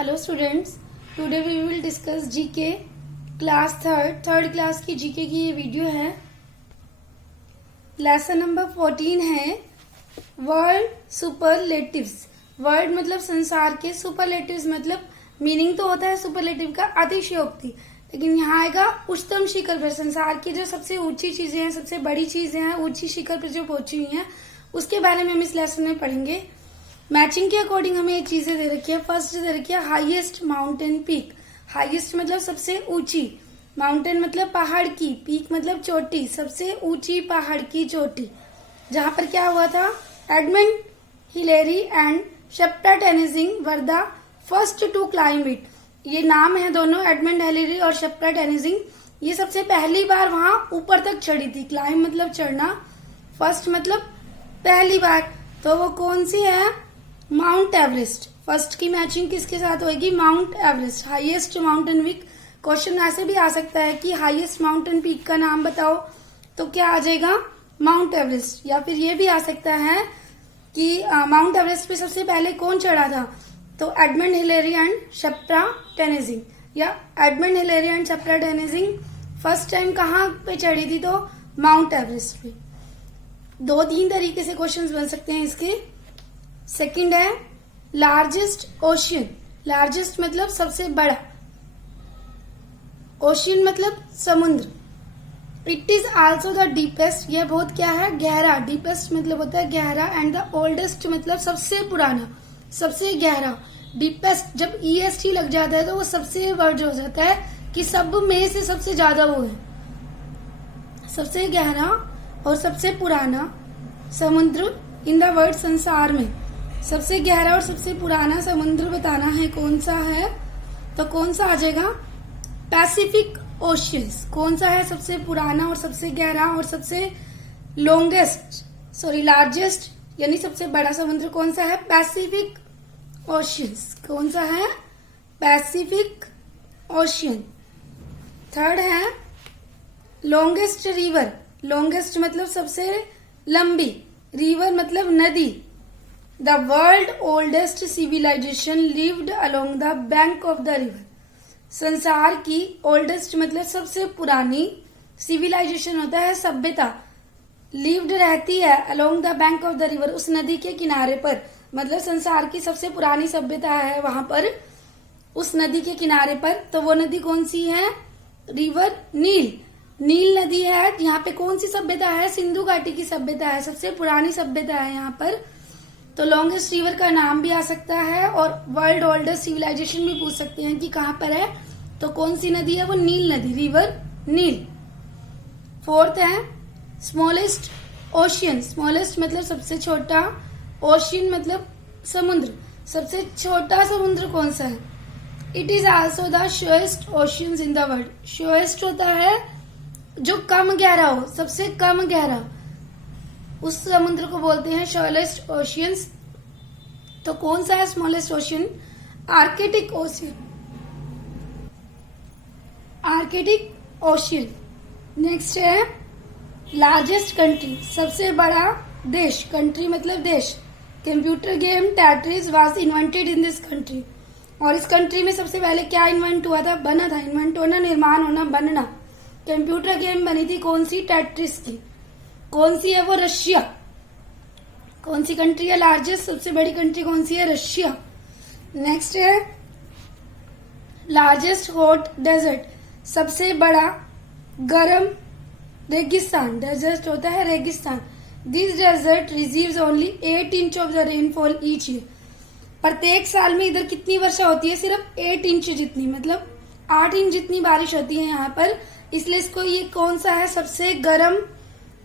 Hello students, today we will discuss GK class third class की GK की ये video है। लेसन नंबर 14 है वर्ल्ड सुपरलेटिव्स। वर्ल्ड मतलब संसार के, सुपरलेटिव्स मतलब मीनिंग तो होता है सुपरलेटिव का अतिशयोक्ति, लेकिन यहाँ आएगा उच्चतम शिखर पर। संसार की जो सबसे ऊंची चीजें हैं, सबसे बड़ी चीजें हैं, ऊंची शिखर पर जो पहुंची हुई हैं, उसके बारे में हम इस लेसन में पढ़ेंगे। मैचिंग के अकॉर्डिंग हमें ये चीजें दे रखी है। फर्स्ट दे रखी है हाईएस्ट माउंटेन पीक। हाईएस्ट मतलब सबसे ऊंची, माउंटेन मतलब पहाड़ की, पीक मतलब चोटी, सबसे ऊंची पहाड़ की चोटी। जहां पर क्या हुआ था, एडमंड हिलेरी एंड शेप्टा Tenzing were the first to climb it. ये नाम है दोनों, एडमंड हिलेरी और शेप्टा टेनिजिंग। ये सबसे पहली बार वहां ऊपर तक चढ़ी थी। क्लाइंब मतलब चढ़ना, फर्स्ट मतलब पहली बार। तो वो कौन सी है, माउंट एवरेस्ट। फर्स्ट की मैचिंग किसके साथ होगी, mount Everest. Highest mountain peak, question ऐसे भी आ सकता है कि हाईएस्ट माउंटेन पीक का नाम बताओ, तो क्या आ जाएगा, माउंट एवरेस्ट। या फिर ये भी आ सकता है कि माउंट एवरेस्ट पे सबसे पहले कौन चढ़ा था, तो एडमंड हिलेरी एंड शेप्टा टेनिजिंग। या एडमंड हिलेरी एंड शेप्टा टेनिजिंग फर्स्ट टाइम कहाँ पे चढ़ी थी, तो माउंट एवरेस्ट पे। दो तीन तरीके से क्वेश्चंस बन सकते हैं इसके। सेकंड है लार्जेस्ट ओशियन। लार्जेस्ट मतलब सबसे बड़ा, ओशियन मतलब समुद्र। It is also the deepest, यह बहुत क्या है, गहरा। डीपेस्ट मतलब होता है गहरा, एंड द ओल्डेस्ट मतलब सबसे पुराना, सबसे गहरा। डीपेस्ट जब EST लग जाता है तो वो सबसे वर्ड हो जाता है कि सब में से सबसे ज्यादा वो है, सबसे गहरा और सबसे पुराना समुद्र इन द वर्ल्ड। संसार में सबसे गहरा और सबसे पुराना समुद्र बताना है, कौन सा है, तो कौन सा आ जाएगा, पैसिफिक ओशियंस। कौन सा है सबसे पुराना और सबसे गहरा और सबसे लार्जेस्ट यानी सबसे बड़ा समुद्र कौन सा है, पैसिफिक ओशियंस। कौन सा है, पैसिफिक ओशियन। थर्ड है लॉन्गेस्ट रिवर। लॉन्गेस्ट मतलब सबसे लंबी, रिवर मतलब नदी। The world oldest civilization lived along the bank of the river. संसार की ओल्डेस्ट मतलब सबसे पुरानी, सिविलाइजेशन होता है सभ्यता, लिव्ड रहती है along the bank of the river, उस नदी के किनारे पर। मतलब संसार की सबसे पुरानी सभ्यता है वहां पर, उस नदी के किनारे पर। तो वो नदी कौन सी है, रिवर नील। नील नदी है। यहाँ पे कौन सी सभ्यता है, सिंधु घाटी की सभ्यता है, सबसे पुरानी सभ्यता है यहाँ पर। तो लॉन्गेस्ट रिवर का नाम भी आ सकता है और वर्ल्ड ओल्डेस्ट सिविलाइजेशन भी पूछ सकते हैं कि कहाँ पर है, तो कौन सी नदी है, वो नील नदी, रिवर नील। फोर्थ है स्मॉलेस्ट ओशियन। स्मॉलेस्ट मतलब सबसे छोटा, ओशियन मतलब समुद्र। सबसे छोटा समुद्र कौन सा है, it is also the shallowest oceans in the world. Shallowest होता है जो कम गहरा हो, सबसे कम गहरा, उस समुद्र को बोलते हैं शॉलेस्ट ओशियंस। तो कौन सा है smallest ocean, Arctic ocean, Arctic ocean. Next है लार्जेस्ट कंट्री, सबसे बड़ा देश। कंट्री मतलब देश। Computer game Tetris was invented in this country. और इस कंट्री में सबसे पहले क्या इन्वेंट हुआ था, बना था। इन्वेंट होना, निर्माण होना, बनना। कंप्यूटर गेम बनी थी कौन सी, टेट्रिस की। कौन सी है वो, रशिया। कौन सी कंट्री है लार्जेस्ट, सबसे बड़ी कंट्री कौन सी है, रशिया। नेक्स्ट है लार्जेस्ट हॉट डेजर्ट, सबसे बड़ा गर्म रेगिस्तान। डेजर्ट होता है रेगिस्तान। This desert receives only 8 inch of the rainfall each year. प्रत्येक साल में इधर कितनी वर्षा होती है, सिर्फ 8 इंच जितनी, मतलब 8 इंच जितनी बारिश होती है यहाँ पर। इसलिए इसको ये कौन सा है, सबसे गर्म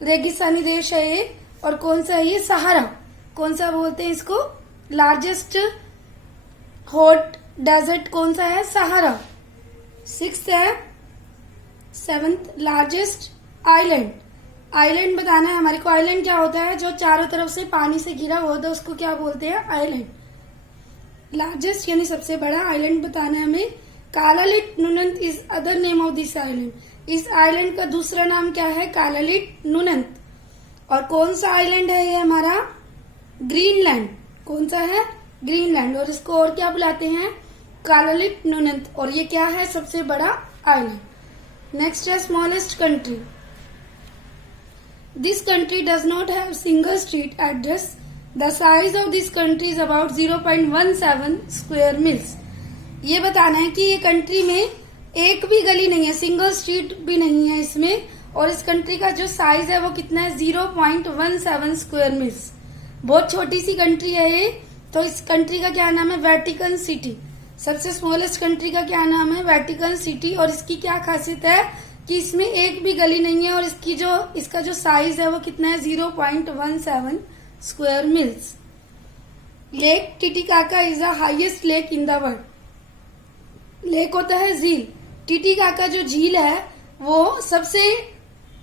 रेगिस्तानी देश है ये। और कौन सा है ये, सहारा। कौन सा बोलते हैं इसको, लार्जेस्ट हॉट डेजर्ट कौन सा है, सहारा। सिक्स्थ है, सेवंथ लार्जेस्ट आइलैंड। आइलैंड बताना है हमारे को। आइलैंड क्या होता है, जो चारों तरफ से पानी से घिरा हुआ होता है, उसको क्या बोलते हैं, आइलैंड। लार्जेस्ट यानी सबसे बड़ा आइलैंड बताना है हमें। Kalaallit Nunaat is other name of this island. इस आइलैंड का दूसरा नाम क्या है, कालालिट नुनंत। और कौन सा आइलैंड है ये हमारा, ग्रीनलैंड। कौन सा है, ग्रीनलैंड। और इसको और क्या बुलाते हैं, कालालिट नुनंत, और ये क्या है, सबसे बड़ा आइलैंड। नेक्स्ट है smallest country. This country does not have single street address. The size of this country is about 0.17 square meals. ये बताना है कि ये कंट्री में एक भी गली नहीं है, सिंगल स्ट्रीट भी नहीं है इसमें, और इस कंट्री का जो साइज है वो कितना है, 0.17 स्क्वायर मील्स। बहुत छोटी सी कंट्री है ये। तो इस कंट्री का क्या नाम है, वेटिकन सिटी। सबसे स्मॉलेस्ट कंट्री का क्या नाम है, वेटिकन सिटी। और इसकी क्या खासियत है कि इसमें एक भी गली नहीं है, और इसका जो साइज है वो कितना है, 0.17 square meals. Lake Titicaca is the highest lake in the world. Lake होता है झील, टिटिकाका जो झील है वो सबसे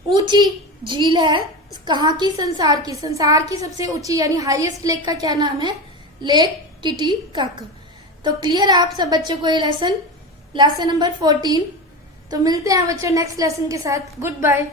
ऊंची झील है। कहाँ की, संसार की। संसार की सबसे ऊंची यानी हाईएस्ट लेक का क्या नाम है, लेक टिटिकाका। तो क्लियर है आप सब बच्चों को ये लेसन नंबर 14। तो मिलते हैं बच्चों नेक्स्ट लेसन के साथ। Good bye.